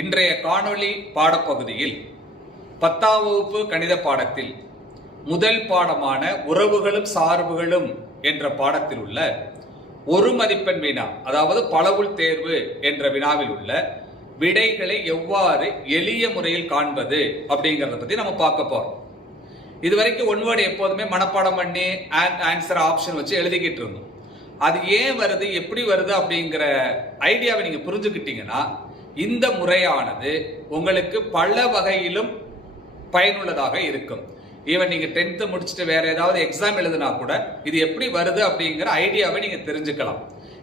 இன்றைய காணொளி பாடப்பகுதியில் 10ஆம் வகுப்பு கணித பாடத்தில் முதல் பாடமான உறவுகளும் சார்புகளும் என்ற பாடத்தில் உள்ள ஒரு மதிப்பெண் வினா, அதாவது பளவுள் தேர்வு என்ற வினாவில் உள்ள விடைகளை எவ்வாறு எளிய முறையில் காண்பது அப்படிங்கறத பத்தி நம்ம பார்க்க போறோம். இதுவரைக்கும் ஒன் வேர்டு எப்போதுமே மனப்பாடம் பண்ணி ஆன்சர் ஆப்ஷன் வச்சு எழுதிக்கிட்டு இருந்தோம். அது ஏன் வருது, எப்படி வருது அப்படிங்கிற ஐடியாவை நீங்க புரிஞ்சுக்கிட்டீங்கன்னா இந்த முறையானது உங்களுக்கு பல வகையிலும் பயனுள்ளதாக இருக்கும். ஈவன் நீங்க 10th முடிச்சுட்டு வேற ஏதாவது எக்ஸாம் எழுதுனா கூட இது எப்படி வருது அப்படிங்கிற ஐடியாவை நீங்க தெரிஞ்சுக்கலாம்.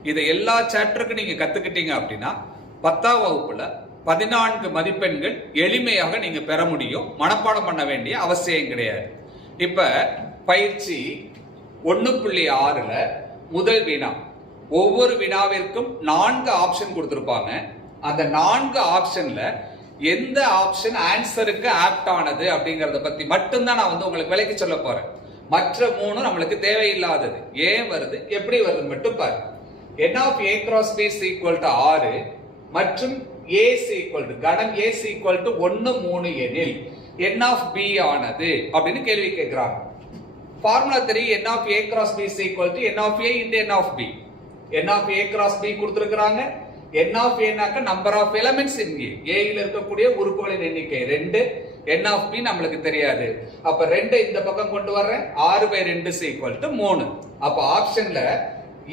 இதை எல்லா சாப்டருக்கும் நீங்க கத்துக்கிட்டீங்க அப்படின்னா 10ஆம் வகுப்புல 14 மதிப்பெண்கள் எளிமையாக நீங்க பெற முடியும். மனப்பாடம் பண்ண வேண்டிய அவசியம் கிடையாது. இப்ப பயிற்சி 1.6ல முதல் வினா, ஒவ்வொரு வினாவிற்கும் 4 ஆப்ஷன் கொடுத்திருப்பாங்க. அந்த 4 ஆப்ஷன்ல எந்த ஆப்ஷன் ஆன்சருக்கு ஆப்ட் ஆனது அப்படிங்கறத பத்தி மட்டும்தான் நான் உங்களுக்கு விளக்கி சொல்ல போறேன். மற்ற 3 நம்மளுக்கு தேவையில்லாதது. ஏன் வருது, எப்படி வருது மட்டும் பாரு. n of a cross b is equal to 6 மற்றும் a is equal to கணம் a is equal to 1 3 எனில் n of b ஆனது அப்படின்னு கேள்வி கேட்கிறாங்க. Formula 3 n of a cross b is equal to n of a into n of b. n of a cross b கொடுத்திருக்காங்க. n of a னாக்க number of elements in a. a ல இருக்கக்கூடிய உறுப்புகளின் எண்ணிக்கை 2. n of b நம்மளுக்கு தெரியாது. அப்ப 2 இந்த பக்கம் கொண்டு வர்றேன். 6/2 is equal to 3. அப்ப ஆப்ஷன்ல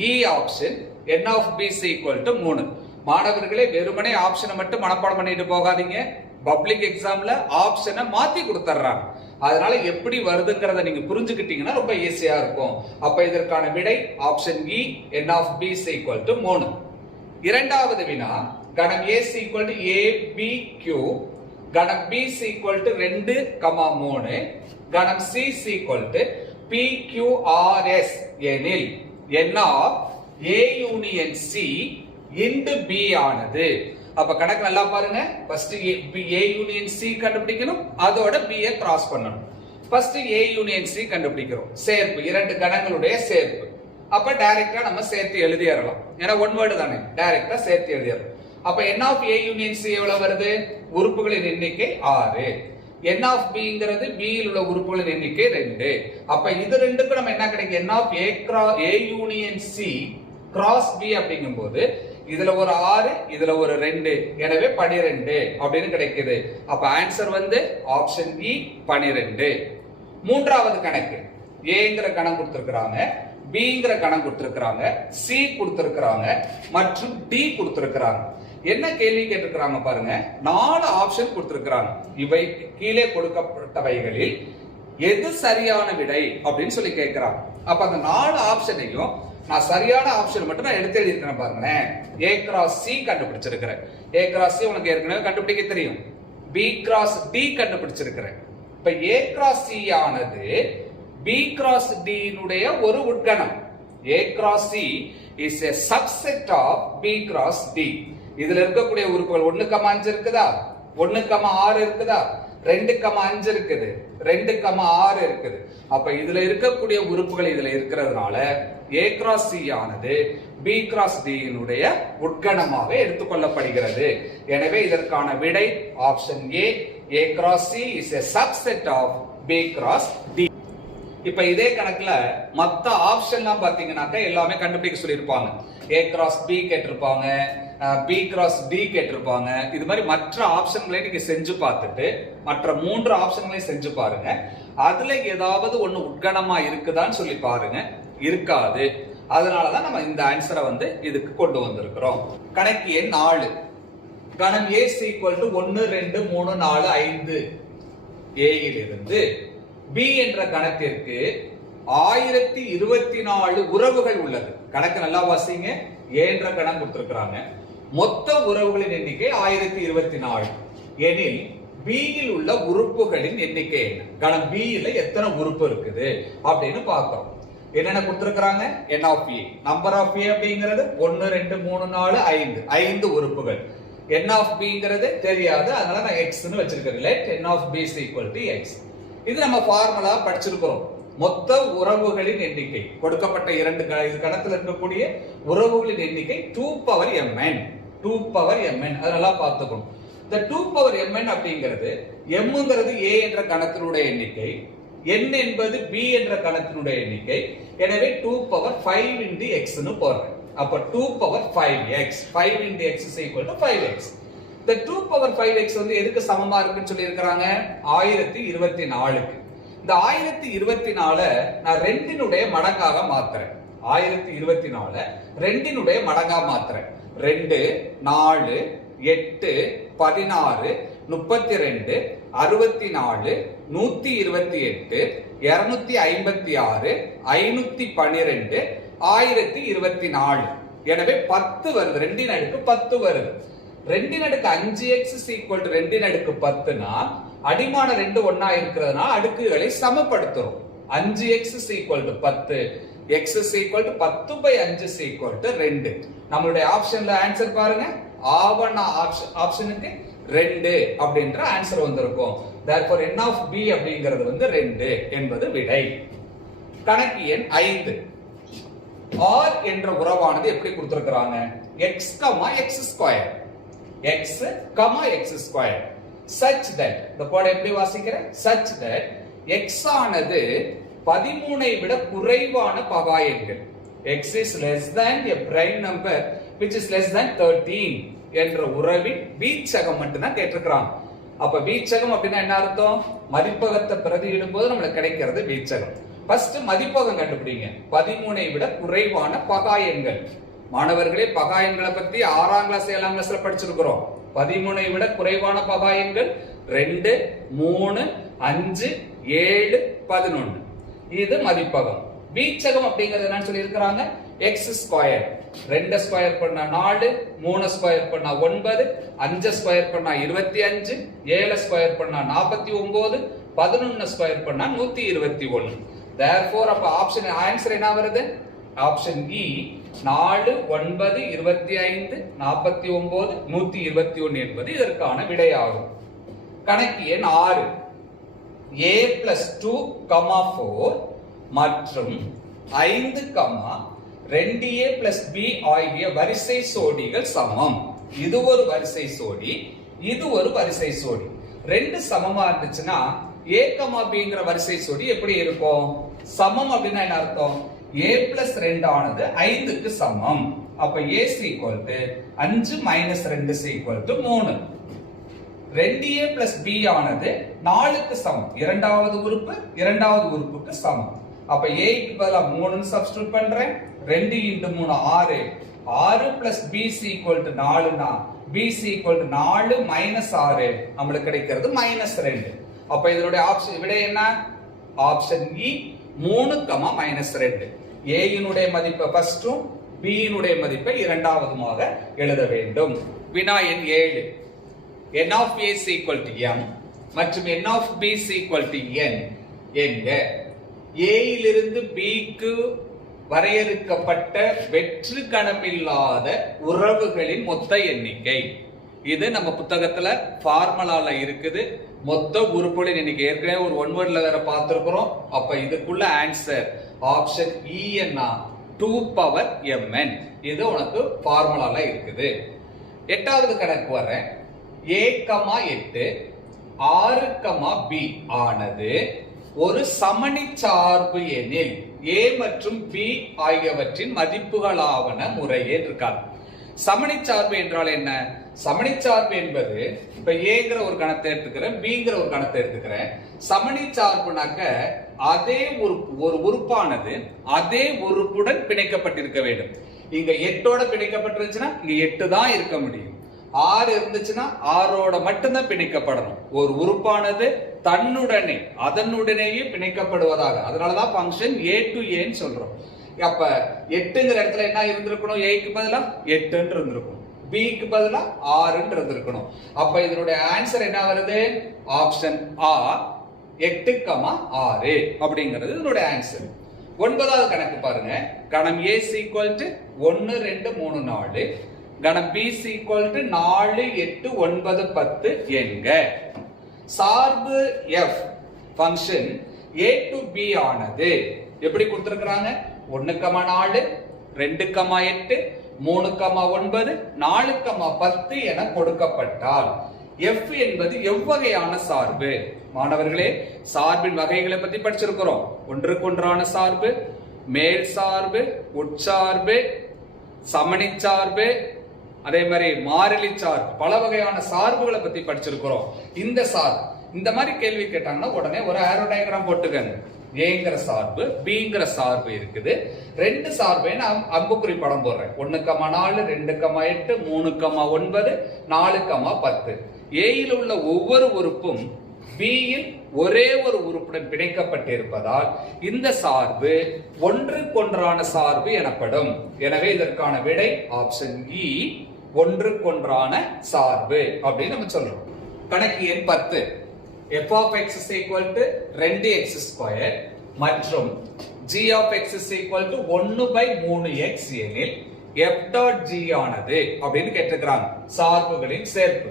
e option n of b is equal to 3. மாணவர்களே, வெறுமனே ஆப்ஷனை மட்டும் மனப்பாடம் பண்ணிட்டு போகாதீங்க. பப்ளிக் எக்ஸாம்ல ஆப்ஷனை மாத்தி கொடுத்துறாங்க. அதனால எப்படி வருதுங்கிறத நீங்க புரிஞ்சுக்கிட்டீங்கன்னா ரொம்ப ஈஸியா இருக்கும். அப்ப இதற்கான விடை option E, n of b is equal to 3. இரண்டாவது வினா, கணம் a is equal to a b q, கணம் b is equal to 2, 3, கணம் c is equal to p q r s எனில் n of a union c into b ஆனது. அப்ப கணக்கு நல்லா பாருங்க. ஃபர்ஸ்ட் a union c கண்டுபிடிக்கணும், அதோட b ஐ கிராஸ் பண்ணணும். ஃபர்ஸ்ட் a union c கண்டுபிடிக்கிறோம். சேர்ப்பு, இரண்டு கணங்களுடைய சேர்ப்பு. அப்ப டைரக்டா நம்ம சேர்த்து எழுதிறலாம். ஏன்னா ஒன் வேர்டு தானே, டைரக்டா சேர்த்து எழுதிறலாம். அப்ப n of a union c எவ்வளவு வருது? உறுப்புகளின் எண்ணிக்கை 6. n of bங்கிறது b யில் உள்ள உறுப்புகளின் எண்ணிக்கை 2. அப்ப இது ரெண்டுக்கும் நம்ம என்ன கிடைக்கும்? n of a union c cross b அப்படிங்கும்போது இதுல ஒரு 6, இதுல ஒரு 2, எனவே 12 அப்படின்னு கிடைக்குது. அப்ப ஆன்சர் ஆப்ஷன் இ 12. மூன்றாவது கணக்கு, ஏங்கிற கணம் கொடுத்திருக்காங்க, பிங்கிற கணம் கொடுத்திருக்காங்க, சி கொடுத்திருக்காங்க மற்றும் டி கொடுத்திருக்காங்க. என்ன கேள்வி கேட்டிருக்காங்க பாருங்க. 4 ஆப்ஷன் கொடுத்திருக்காங்க. இவை கீழே கொடுக்கப்பட்டவைகளில் எது சரியான விடை அப்படின்னு சொல்லி கேட்கிறாங்க. அப்ப அந்த 4 ஆப்ஷனையும் நான் சரியான ஆப்ஷன் மட்டும் நான் எடுத்து எழுதிருக்கேன் பாருங்களேன். a கிராஸ் சி கண்டுபிடிச்சிருக்கிறேன். a கிராஸ் சி உனக்கு ஏற்கனவே கண்டுபிடிக்க தெரியும். b கிராஸ் டி கண்டுபிடிச்சிருக்கிறேன். இப்ப a கிராஸ் சி ஆனது b கிராஸ் டி னுடைய ஒரு உட்கணம். a cross C is a subset of b கிராஸ் d. இதுல இருக்கக்கூடிய உறுப்புகள் 1,5 இருக்குதா, 1,6 இருக்குதா, 2,5 இருக்குது, 2,6 இருக்குது. அப்ப இதுல இருக்கக்கூடிய உறுப்புகள் இதுல இருக்கிறதுனால a கிராஸ் c ஆனது b கிராஸ் d னுடைய உட்கணமாக எடுத்துக்கொள்ளப்படுகிறது. எனவே இதற்கான விடை option a, a cross c is a subset of b கிராஸ் d. இப்ப இதே கணக்குல மத்த ஆப்ஷன்லாம் பாத்தீங்கன்னாக்க எல்லாமே கண்டுபிடிக்க சொல்லியிருப்பாங்க. a கிராஸ் b கேட்டிருப்பாங்க, b கிராஸ் d கேட்டிருப்பாங்க. இது மாதிரி மற்ற ஆப்ஷன்களை நீங்க செஞ்சு பார்த்துட்டு மற்ற 3 ஆப்ஷன்களையும் செஞ்சு பாருங்க. அதுல ஏதாவது ஒண்ணு உட்கணமா இருக்குதான்னு சொல்லி பாருங்க. இருக்காது. அதனாலதான் நம்ம இந்த ஆன்சரை இதுக்கு கொண்டு வந்திருக்கிறோம். கணக்கு எண் 4, கணம் a is equal to 1 2 3 4 5 a இலிருந்து b என்ற கணத்திற்கு 1024 உறவுகள் உள்ளது. கணக்கு நல்லா வாசிங்க. a என்ற கணம் கொடுத்திருக்காங்க. மொத்த உறவுகளின் எண்ணிக்கை 1024 எனில் b யில் உள்ள உறுப்புகளின் எண்ணிக்கை என்ன? கணம் b ல எத்தனை உறுப்பு இருக்குது அப்படின்னு பார்க்கிறோம். என்னென்ன கொடுத்திருக்காங்க? n of a, number of a அப்படிங்கிறது 1 2 3 4 5, 5 உறுப்புகள். n of bங்கிறது தெரியாது, அதனால நான் x ன்னு வச்சிருக்கேன். let n of b is equal to x. இது நம்ம ஃபார்முலா படிச்சிருக்கிறோம். மொத்த உறவுகளின் எண்ணிக்கை கொடுக்கப்பட்ட இரண்டு கணத்தில் இருக்கக்கூடிய உறவுகளின் எண்ணிக்கை 2 power mn. 2 power mn. அதனால பார்த்துக்கணும். இந்த 2 பவர் mn அப்படிங்கிறது mங்கிறது a என்ற கணத்தினுடைய எண்ணிக்கை, n என்பது b என்ற கணத்தினுடைய எண்ணிக்கை. எனவே 2 பவர் 5 into x னு போடுறேன். அப்ப 2 power 5x 5 into x is equal to 5x. இந்த 2 பவர் 5x வந்து எதுக்கு சமமா இருக்குன்னு சொல்லி இருக்காங்க? 1024க்கு. இந்த 1024 நான் 2னுடைய மடங்காக மாத்துறேன். 1024 2னுடைய மடங்கா மாத்துறேன். 2 4 8 16 32 64 128 256 512 1024. எனவே 10 வருது. 2 ன் அடுக்கு 10 வருது. 2 ன் அடுக்கு 5x is equal to 2 ன் அடுக்கு 10னா அடிமான 2 ஒண்ணா இருக்கிறதுனால அடுக்குகளை சமப்படுத்துறோம். 5x is equal to 10, x is equal to 10 by 5 is equal to 2. நம்மளுடைய ஆப்ஷன்ல ஆன்சர் பாருங்க. ஆவண ஆப்ஷனுக்கு 2 அப்படின்ற ஆன்சர் வந்திருக்கும். therefore n of b அப்படிங்கிறது வந்து 2 என்பது விடை. கணக்கு எண் 5. r என்ற உறவானது எப்படி கொடுத்திருக்காங்க? x, x square x, x square such that இந்த கோட எப்படி வாசிக்கிறேன்? such that x ஆனது 13 ஐ விட குறைவான பகா எண்கள், x is less than a prime number which is less than 13 என்ற உறவின் வீச்சகம் மட்டும் தான் கேட்டிருக்காங்க. அப்ப வீச்சகம் அப்படின்னா என்ன அர்த்தம்? மதிப்பகத்தை பிரதியிடும் போது நமக்கு கிடைக்கிறது வீச்சகம். ஃபர்ஸ்ட் மதிப்பகம் கண்டுபிடிங்க. 13 ஐ விட குறைவான பகா எண்கள். மாணவர்களே, பகா எண்களை பத்தி 6ஆம் கிளாஸ் 7ஆம் கிளாஸ்ல படிச்சிருக்கிறோம். 13 ஐ விட குறைவான பகா எண்கள் 2 3 5 7 11. இது மதிப்பகம். வீச்சகம் அப்படிங்கிறது என்னன்னு சொல்லி இருக்காங்க? x square. 2 ஸ்கொயர் பண்ணா 4, 3 ஸ்கொயர் பண்ணா 9, 5 ஸ்கொயர் பண்ணா 25, 7 ஸ்கொயர் பண்ணா 49, 11 ஸ்கொயர் பண்ணா 121. therefore அப்ப ஆப்ஷன் ஆன்சர் என்ன வருது? ஆப்ஷன் E 4 9 25 49 121 என்பது இதற்கான விடையாகும். கணக்கு எண் 6. a plus 2, 4 மற்றும் 5, 2a plus b ஆகிய வரிசை சோடிகள் சமம். இது ஒரு வரிசை சோடி, இது ஒரு வரிசை சோடி. ரெண்டு சமமா இருந்துச்சுன்னா a, bங்கிற வரிசை சோடி எப்படி இருக்கும்? சமம் அப்படின்னா என்ன அர்த்தம்? a plus 2 ஆனது 5க்கு சமம். அப்ப a is equal to 5 minus 2 is equal to 3. 2a plus b ஆனது 4க்கு சமம். இரண்டாவது உறுப்புக்கு சமம். அப்ப a க்கு பதிலா 3 ன்னு சப்ஸ்டிட்யூட் பண்றேன். 2 into 3 6. 6 plus b is equal to 4 னா b is equal to 4 minus 6 நமக்கு கிடைக்கிறது -2. அப்ப இதனுடைய ஆப்ஷன் விடை என்ன? Option E 3, -2. a இனுடைய மதிப்பை ஃபர்ஸ்டும் b இனுடைய மதிப்பை இரண்டாவதுமாக எழுத வேண்டும். வினா எண் 7. n of a is equal to m மற்றும் n of b is equal to n என்க a இலிருந்து b க்கு வரையறுக்கப்பட்ட வெற்று கணமில்லாத உறவுகளின் மொத்த எண்ணிக்கை. இது நம்ம புத்தகத்துல ஃபார்முலால இருக்குது. மொத்த உறுப்புகளின் எண்ணிக்கை ஏற்கனவே ஒரு 1 வேர்ட்ல வேற பார்த்திருக்கிறோம். அப்ப இதுக்குள்ள ஆன்சர் ஆப்ஷன் E என்ன? 2 பவர் mn. இது உனக்கு ஃபார்முலால இருக்குது. 8வது கணக்கு வரேன். a, 8 6, b ஆனது ஒரு சமணிச்சார்பு எனில் a மற்றும் b ஆகியவற்றின் மதிப்புகளாவன முறையே இருக்காது. சமணிச்சார்பு என்றால் என்ன? சமணிச்சார்பு என்பது இப்ப ஏங்கிற ஒரு கணத்தை எடுத்துக்கிறேன், பிங்கிற ஒரு கணத்தை எடுத்துக்கிறேன். சமணிச்சார்புனாக்க அதே ஒரு உறுப்பானது அதே உறுப்புடன் பிணைக்கப்பட்டிருக்க வேண்டும். இங்க 8ஓட பிணைக்கப்பட்டிருந்துச்சுன்னா இங்க 8 தான் இருக்க முடியும். 6 இருந்துச்சுன்னா 6ஓட மட்டும்தான் பிணைக்கப்படணும். ஒரு உறுப்பானது தன்னுடனே அதனுடனேயே பிணைக்கப்படுவதாக. அதனாலதான் ஃபங்க்ஷன் a to a ன்னு சொல்றோம். அப்ப 8ங்கிற இடத்துல என்ன இருந்திருக்கணும்? a க்கு பதிலா 8 ன்னு இருந்திருக்கும், b க்கு பதிலா 6 ன்னு இருந்திருக்கணும். அப்ப இதனுடைய ஆன்சர் என்ன வருது? ஆப்ஷன் ஆ 8, 6 அப்படிங்கிறது இதனுடைய ஆன்சர். 9வது கணக்கு பாருங்க. கணம் a is equal to 1 2 3 4, கணம் b is equal to 4 8 9 10 என்க. சார்பு f function a to b ஆனது எப்படி கொடுத்திருக்காங்க? 1, 4 2, 8 3, 9 4, 10 என கொடுக்கப்பட்டால் f என்பது எவ்வகையான சார்பு? மாணவர்களே, சார்பின் வகைகளை பத்தி படிச்சிருக்கிறோம். ஒன்றுக்கொன்றான சார்பு, மேல் சார்பு, உட்சார்பு, சமணி சார்பு, அதே மாதிரி மாறிலி சார்பு, பல வகையான சார்புகளை பத்தி படிச்சிருக்கிறோம். இந்த சார்பு இந்த மாதிரி கேள்வி கேட்டாங்கன்னா உடனே ஒரு ஆரோ டயகிராம் போட்டுக்கங்க. ஏங்கிற சார்பு, பிங்கிற சார்பு இருக்குது. ரெண்டு சார்பை நான் அம்புக்குறி படம் போடுறேன். 1,4, 2,8, 3,9, 4,10. ஏயில் உள்ள ஒவ்வொரு உறுப்பும் பியில் ஒரே ஒரு உறுப்புடன் பிணைக்கப்பட்டிருப்பதால் இந்த சார்பு ஒன்றுக்கொன்றான சார்பு எனப்படும். எனவே இதற்கான விடை ஆப்ஷன் இ, ஒன்றுக்கொன்றான சார்பு அப்படின்னு நம்ம சொல்றோம். கணக்கு எண் 10. f of x is equal to 2x² மற்றும் g of x is equal to 1/3x எனில் f dot g ஆனது அப்படின்னு கேட்டிருக்கிறாங்க. சார்புகளின் சேர்ப்பு.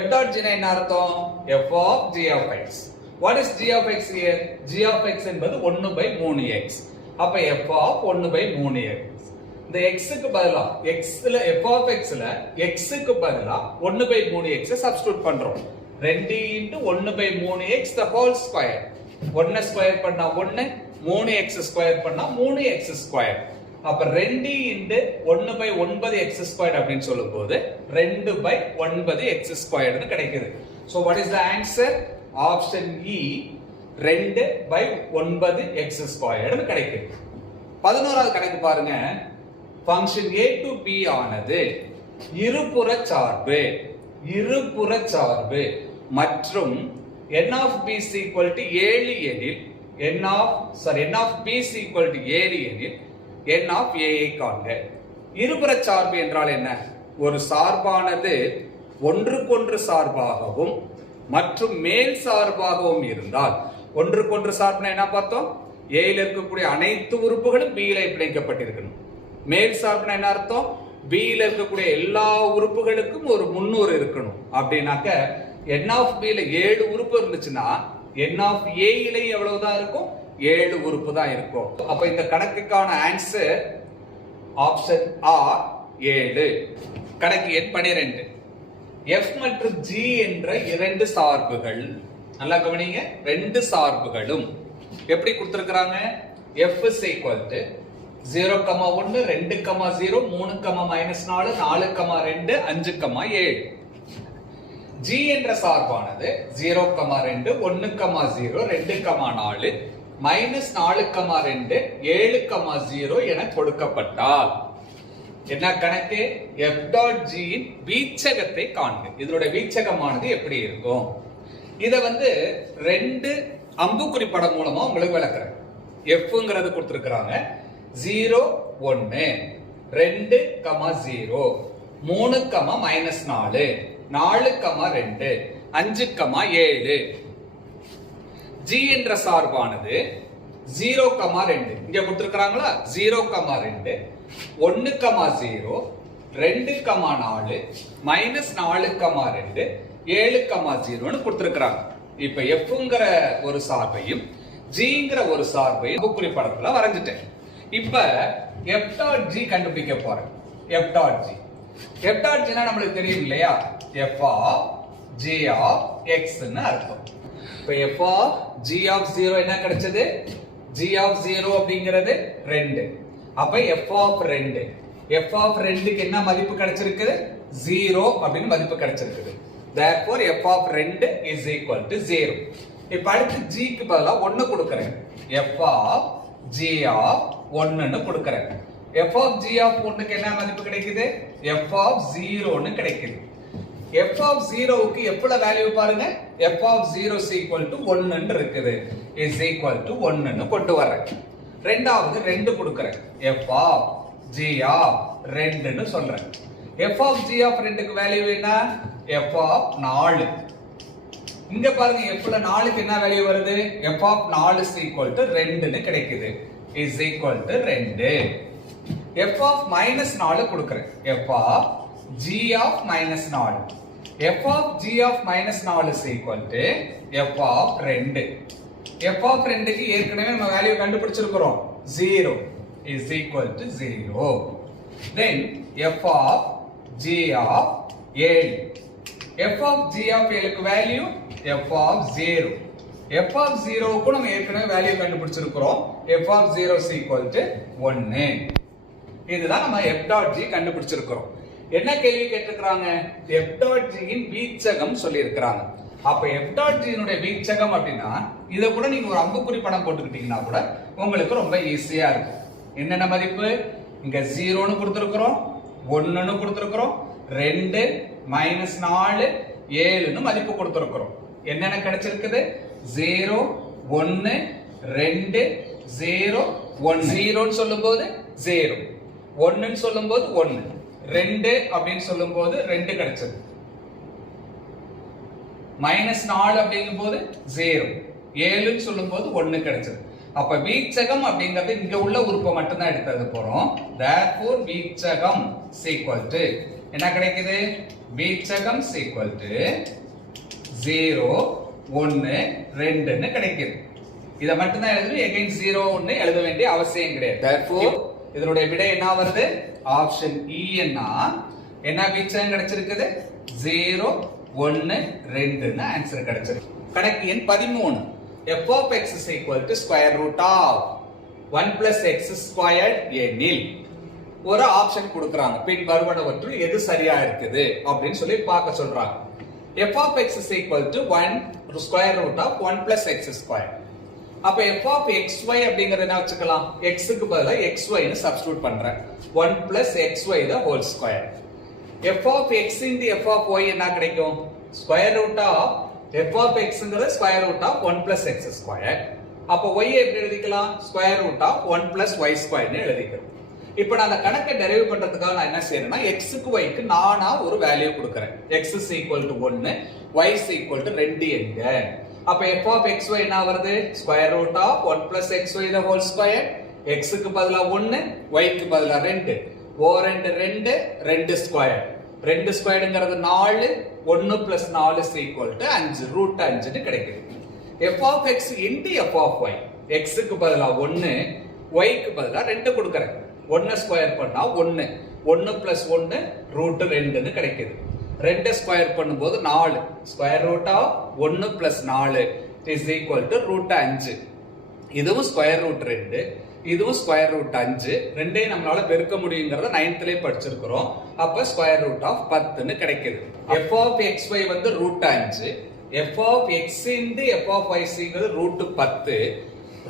f dot g என்ன அர்த்தம்? f of g of x. What is g of x here? g of x என்பது 1/3x. அப்ப f of 1/3x. இந்த x க்கு பதிலா x ல f of x ல x க்கு பதிலா 1/3x சப்ஸ்டிட்யூட் பண்றோம். 2 into 1/3x the whole square. 1 square பண்ணா 1, 3x ஸ்கொயர் பண்ணா 3x ஸ்கொயர். அப்ப 2 into 1/9x² அப்படின்னு சொல்லும்போது 2/9x ஸ்கொயர்னு கிடைக்குது. So what is the answer? Option E, 2/9x² கிடைக்குது. 11வது கணக்கு பாருங்க. ஃபங்க்ஷன் a to b ஆனது இருபுற சார்பு மற்றும் n of b is equal to 7 எனில் n of b is equal to 7 எனில் n of a ஐ காண்க. இருபுற சார்பு என்றால் என்ன? ஒரு சார்பானது ஒன்றுக்கொன்று சார்பாகவும் மற்றும் மேல் சார்பாகவும் இருந்தால், ஒன்றுக்கொன்று சார்புனா என்ன பார்த்தோம்? a ல இருக்கக்கூடிய அனைத்து உறுப்புகளும் b ல பிணைக்கப்பட்டிருக்கணும். மேல் சார்புனா என்ன அர்த்தம்? b ல இருக்கக்கூடிய எல்லா உறுப்புகளுக்கும் ஒரு 300 இருக்கணும். அப்படின்னாக்க n of b ல 7 உறுப்பு இருந்துச்சுன்னா n of a ல எவ்வளவுதான் இருக்கும்? 7 உறுப்பு தான் இருக்கும். அப்ப இந்த கணக்குக்கான ஆன்சர் ஆப்ஷன் ஆர் 7. கணக்கு எண் 12. f மற்றும் g என்ற இரண்டு சார்புகள், நல்லா கவனிங்க, ரெண்டு சார்புகளும் எப்படி கொடுத்திருக்காங்க? f is equal to 0,1, 2,0, 3,-4, 4,2, 5,7. g என்ற சார்பானது 0,2, 1,0, 2,4, -4,2, 7,0 என கொடுக்கப்பட்டால் என்ன கணக்கு? f dot g இன் வீச்சகத்தை காண்க. இதனுடைய வீச்சகமானது எப்படி இருக்கும்? இத ரெண்டு அம்புக்குறி படம் மூலமா உங்களுக்கு விளக்குறேன். fங்கிறது கொடுத்திருக்காங்க 0, 1, 2, 0, 3, -4, 4,2, 5,7. g என்ற சார்பானது 0,2 இங்க கொடுத்திருக்காங்களா? 0,2, 1,0, 2,4, -4,2, 7,0 கொடுத்திருக்காங்க. இப்ப fங்கிற ஒரு சார்பையும் gங்கிற ஒரு சார்பையும் அம்புக்குறி படத்துல வரைஞ்சிட்டேன். இப்ப f dot g கண்டுபிடிக்க போறேன். f dot g னா நமக்கு தெரியும் இல்லையா? f of g of x ன்னு அர்த்தம். இப்ப f of g of 0 என்ன கிடைச்சது? g of 0 அப்படிங்கிறது 2. அப்ப f of 2, f of 2க்கு என்ன மதிப்பு கிடைச்சிருக்குது? 0 அப்படின்னு மதிப்பு கிடைச்சிருக்குது. therefore f of 2 is equal to 0. இப்ப அடுத்து g க்கு பதிலா 1 கொடுக்கிறேன். f of g of 1 ன்னு கொடுக்கிறேன். f of g of 1க்கு என்ன மதிப்பு கிடைக்குது? f of 0 ன்னு கிடைக்குது. f of 0க்கு எவ்வளவு வேல்யூ பாருங்க? f of 0 is equal to 1 ன்னு இருக்குது. is equal to 1 ன்னு கொண்டு வரேன். ரெண்டாவது 2 கொடுக்கிறேன். f of g of 2 ன்னு சொல்றேன். f of g of 2க்கு வேல்யூ என்ன? f of 4. இங்க பாருங்க f ல 4க்கு என்ன வேல்யூ வருது? f of 4 is equal to 2 ன்னு கிடைக்குது. is equal to 2. f of -4 கொடுக்கிறேன். f of g of -4. f of g of -4 is equal to f of 2. f of 2க்கு ஏற்கனவே நம்ம value கண்டுபிடிச்சிருக்கிறோம். 0 is equal to 0. then f of g of 7. f of g of l க்கு value f of 0. f of 0 க்கு நம்ம ஏற்கனவே value கண்டுபிடிச்சிருக்கிறோம். f of 0 is equal to 1. இதுதான் நம்ம f dot g கண்டுபிடிச்சிருக்கிறோம். என்ன கேள்வி கேட்டிருக்காங்க? f dot g இன் வீச்சகம் சொல்லி இருக்காங்க. அப்ப f dot g னுடைய வீச்சகம் அப்படினா இத கூட நீங்க ஒரு அம்புக்குறி படம் போட்டுக்கிட்டீங்கன்னா கூட உங்களுக்கு ரொம்ப ஈஸியா இருக்கும். என்னென்ன மதிப்பு? இங்க 0 னு கொடுத்திருக்கிறோம், 1 னு கொடுத்திருக்கிறோம், 2 -4 7 னு மதிப்பு கொடுத்திருக்கிறோம். என்னென்ன கிடைச்சிருக்குது? 0 1 2 0 1. 0 னு சொல்லும்போது 0, 1 னு சொல்லும்போது 1, 2 அப்படினு சொல்லும்போது 2 கிடைச்சது. -4 அப்படிங்கும்போது 0, 7 னு சொல்லும்போது 1 கிடைச்சது. அப்ப வீச்சகம் அப்படிங்கிறது இங்க உள்ள உறுப்பை மட்டும் தான் எடுத்து போறோம். therefore வீச்சகம் = என்ன கிடைக்குது? வீச்சகம் = 0 1 2 ன்னு கிடைக்குது. இத மட்டும் தான் எழுதணும். again 0 1 எழுத வேண்டிய அவசியம் கிடையாது. therefore இதனுடைய விடை என்ன வருது? ஆப்ஷன் E என்ன வீச்சகம் கிடைச்சிருக்குது? 0 1 2 ன்னு ஆன்சர் கிடைச்சிருக்கு. கணக்கு எண் 13. f of x is equal to square root of 1 plus x squared எனில் ஒரு ஆப்ஷன் கொடுக்கறாங்க. பின் வருவனவற்றுள் எது சரியா இருக்குது அப்படினு சொல்லி பார்க்க சொல்றாங்க. f of x is equal to 1 square root of 1 plus x squared. அப்ப f of xy அப்படிங்கறத என்ன வச்சுக்கலாம்? x க்கு பதிலா xy ன்னு சப்ஸ்டிட்யூட் பண்றேன். 1 plus xy the whole square. f of x into f of y என்ன கிடைக்கும்? square root of f of x ங்கிறது square root of 1 plus x square. அப்ப y எப்படி எழுதிக்கலாம்? square root of 1 plus y square ன்னு எழுதிக்கிறோம். இப்போ நான் அந்த கணக்கை டெரைவ் பண்றதுக்காக நான் என்ன செய்யறேன்னா x க்கு y க்கு நானா ஒரு வேல்யூ கொடுக்கிறேன். x is equal to 1, y is equal to 2 என்க. அப்ப f of xy என்ன வருது? square root of 1 plus xy the whole square. x க்கு பதிலா 1, y க்கு பதிலா 2. 4 2 2 square. 2 ஸ்கொயர்ங்கிறது 4, 1 plus 4 is equal to 5, root 5 ன்னு கிடைக்குது. f of x into f of y. x க்கு பதிலா 1, y க்கு பதிலா 2 கொடுக்கிறேன். 1 ஸ்கொயர் பண்ணா 1, 1 plus 1 root 2 ன்னு கிடைக்குது. 2 ஸ்கொயர் பண்ணும்போது 4, square root of 1 plus 4 is equal to root 5. இதுவும் ஸ்கொயர் ரூட் 2, இதுவும் ஸ்கொயர் ரூட் 5. ரெண்டையும் நம்மளால பெருக்க முடியும்ங்கறத 9thலயே படிச்சிருக்கிறோம். அப்ப ஸ்கொயர் ரூட் ஆஃப் 10 ன்னு கிடைக்குது. f of xy வந்து root 5, f of x into f of y ங்கிறது ரூட் 10.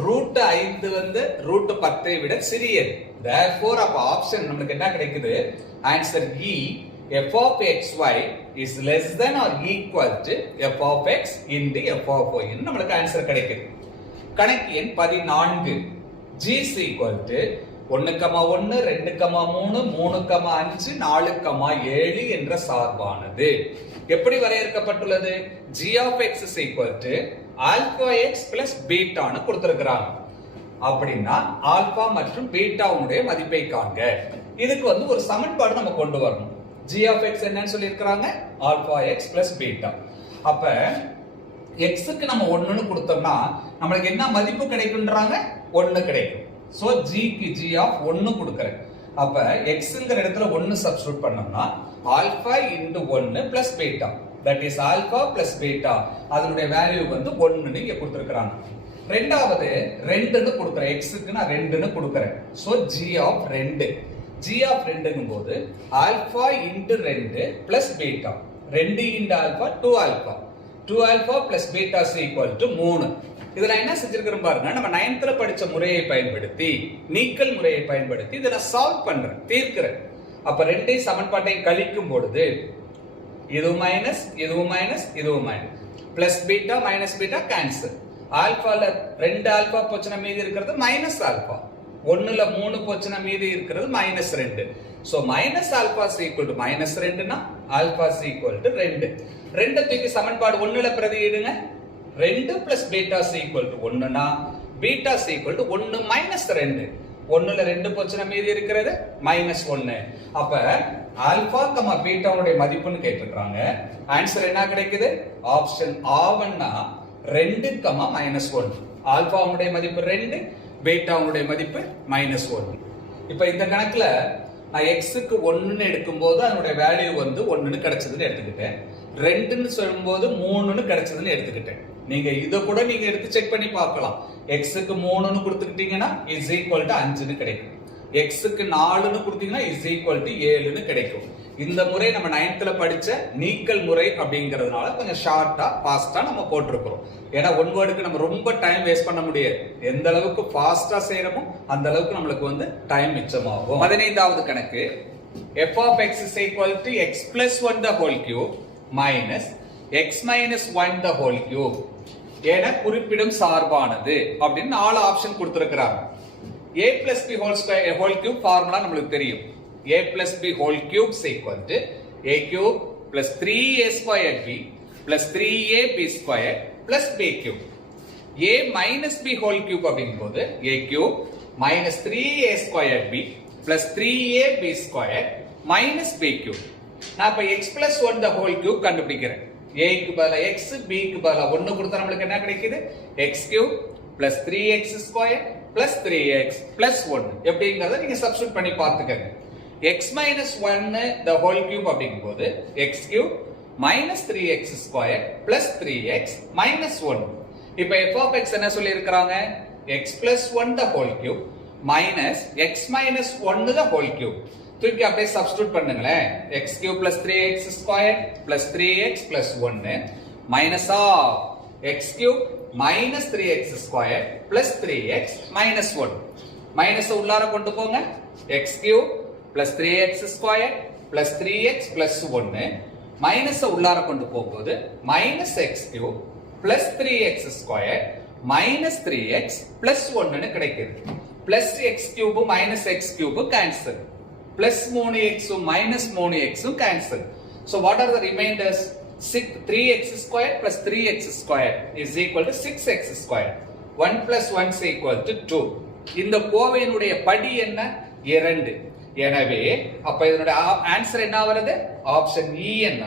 ரூட் 5 வந்து ரூட் 10 விட சிறியது. therefore அப்ப ஆப்ஷன் நமக்கு என்ன கிடைக்குது? Answer E, f of xy is less than or equal to f of x into f of y ன்னு நமக்கு ஆன்சர் கிடைக்குது. கணக்கு எண் 14. g is equal to 1, 1, 2, 3, 3, 5, 4, 7 என்ற சார்பானது எப்படி வரையறுக்கப்பட்டுள்ளது? g of x is equal to alpha x plus beta ன்னு கொடுத்திருக்காங்க. அப்படினா ஆல்பா மற்றும் பீட்டாவுடைய மதிப்பை காண்க. இதுக்கு வந்து ஒரு சமன்பாடு நம்ம கொண்டு வரணும். g of x என்னன்னு சொல்லி இருக்காங்க? alpha x plus beta. அப்ப x க்கு நம்ம 1 ன்னு கொடுத்தோம்னா நமக்கு என்ன மதிப்பு கிடைக்கும்ன்றாங்க? 1 கிடைக்கும். சோ g க்கு g of 1 கொடுக்கிறேன். அப்ப x ங்கற இடத்துல 1 சப்ஸ்டிட்யூட் பண்ணோம்னா alpha into 1 plus beta, that is alpha plus beta, அதனுடைய வேல்யூ வந்து 1 ன்னு இங்க கொடுத்திருக்காங்க. ரெண்டாவது 2 ன்னு கொடுக்கிறேன். x க்கு நான் 2 ன்னு கொடுக்கிறேன். So g of 2, g of 2 ங்கும்போது alpha into 2 plus beta, 2 into alpha 2 alpha, 2 alpha plus beta is equal to 3. இதெல்லாம் என்ன செஞ்சிருக்கிறோம் பாருங்க. நம்ம 9thல படிச்ச முறையை பயன்படுத்தி, நீக்கல் முறையை பயன்படுத்தி இத நான் சால்வ் பண்றேன், தீர்க்கிறேன். அப்ப ரெண்டே சமன்பாட்டை கழிக்கும் பொழுது இதுவும் மைனஸ், இதுவும் மைனஸ், இதுவும் minus, plus beta minus beta cancel. ஆல்பால 2 ஆல்பா போச்சுனா மீதி இருக்கிறது மைனஸ் ஆல்பா, 1ல 3 போச்சுனா மீதி இருக்கிறது minus 2. So minus alpha is equal to minus 2 னா ஆல்பா is equal to 2. 2 தூக்கி சமன்பாடு 1ல பிரதியிடுங்க. 2 plus beta is equal to 1 னா beta is equal to 1 minus 2. 1ல 2 போச்சுனா மீதி இருக்கிறது மைனஸ் 1. அப்ப ஆல்பா கமா பீட்டாவுடைய மதிப்புன்னு கேட்டிருக்காங்க. ஆன்சர் என்ன கிடைக்குது? ஆப்ஷன் ஆவன்னா 2 கமா மைனஸ் 1. ஆல்பாவுடைய மதிப்பு 2, பீட்டாவுடைய மதிப்பு மைனஸ் 1. இப்ப இந்த கணக்குல நான் x க்கு 1 ன்னு எடுக்கும்போது அதனுடைய வேல்யூ வந்து 1 ன்னு கிடைச்சதுன்னு எடுத்துக்கிட்டேன். 2ன்னு சொல்லும்போது 3ன்னு கிடைச்சதுன்னு எடுத்துக்கிட்டேன். நீங்க இத கூட நீங்க எடுத்து செக் பண்ணி பார்க்கலாம். xக்கு 3ன்னு கொடுத்துக்கிட்டீங்கன்னா is equal to 5ன்னு கிடைக்கும். xக்கு 4ன்னு கொடுத்தீங்கன்னா is equal to 7ன்னு கிடைக்கும். இந்த முறை நம்ம 9th படிச்ச நீக்கல் முறை அப்படிங்கிறதுனால கொஞ்சம் ஷார்ட்டா ஃபாஸ்டா நம்ம போட்டுருக்கோம். ஏன்னா ஒன் வேர்டுக்கு நம்ம ரொம்ப டைம் வேஸ்ட் பண்ண முடியாது. எந்த அளவுக்கு ஃபாஸ்டா செய்யறோமோ அந்த அளவுக்கு நம்மளுக்கு டைம் மிச்சமாகும். 15வது கணக்கு f of x is equal to x plus 1 the whole cube minus x minus 1 the whole cube என குறிப்பிடும் சார்பானது அப்படின்னு 4 ஆப்ஷன் கொடுத்திருக்கிறாங்க. a plus b whole square whole cube formula நம்மளுக்கு தெரியும். a plus b whole cube is equal to a cube plus 3a square b plus 3ab square plus b cube. a minus b whole cube அப்படிங்கும்போது a cube minus 3a square b plus 3ab square minus b cube. நான் இப்ப x plus 1 the whole cube கண்டுபிடிக்கிறேன். a க்கு பதிலா x, b க்கு பதிலா 1 கொடுத்தா நமக்கு என்ன கிடைக்குது? x cube plus 3x square plus 3x plus 1 எப்படிங்கறத நீங்க சப்ஸ்டிட்யூட் பண்ணி பார்த்துக்கங்க. x minus 1 the whole cube அப்படிங்கும்போது x cube minus 3x square plus 3x minus 1. இப்போ f of x என்ன சொல்லி இருக்காங்க? x plus 1 the whole cube minus x minus 1 the whole cube. தூக்கி அப்படியே சப்ஸ்டிட்யூட் பண்ணுங்களேன். x cube plus 3x square plus 3x plus 1 minus of x cube minus 3x square plus 3x minus 1. minus உள்ளார கொண்டு போங்க. x cube plus 3x square plus 3x plus 1 minus உள்ளார கொண்டு போகும்போது minus x cube plus 3x square minus 3x plus 1 ன்னு கிடைக்குது. plus x cube minus x cube cancel. plus 3x minus 3x cancel. So what are the remainders? 3x square plus 3x square is equal to 6x square. 1 plus 1 is equal to 2. இந்த கோவையினுடைய படி என்ன? 2. எனவே அப்ப இதனுடைய answer என்ன வருது? Option E என்ன?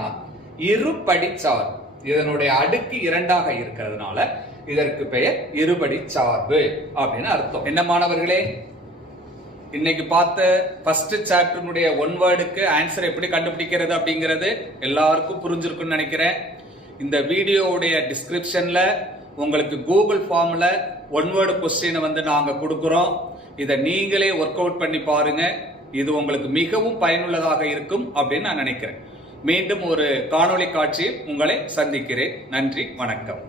இருபடி சார்பு. இதனுடைய அடுக்கு 2ஆக இருக்கிறதுனால இதற்கு பெயர் இருபடி சார்பு அப்படின்னு அர்த்தம். என்ன மாணவர்களே, இன்னைக்கு பார்த்த ஃபர்ஸ்ட் சாப்டர்னுடைய ஒன் வேர்டுக்கு ஆன்சர் எப்படி கண்டுபிடிக்கிறது அப்படிங்கிறது எல்லாருக்கும் புரிஞ்சிருக்குன்னு நினைக்கிறேன். இந்த வீடியோவுடைய டிஸ்கிரிப்ஷன்ல உங்களுக்கு கூகுள் ஃபார்ம்ல ஒன் வேர்டு கொஸ்டினை நாங்க கொடுக்கிறோம். இதை நீங்களே ஒர்க் அவுட் பண்ணி பாருங்க. இது உங்களுக்கு மிகவும் பயனுள்ளதாக இருக்கும் அப்படின்னு நான் நினைக்கிறேன். மீண்டும் ஒரு காணொளி காட்சியில் உங்களை சந்திக்கிறேன். நன்றி, வணக்கம்.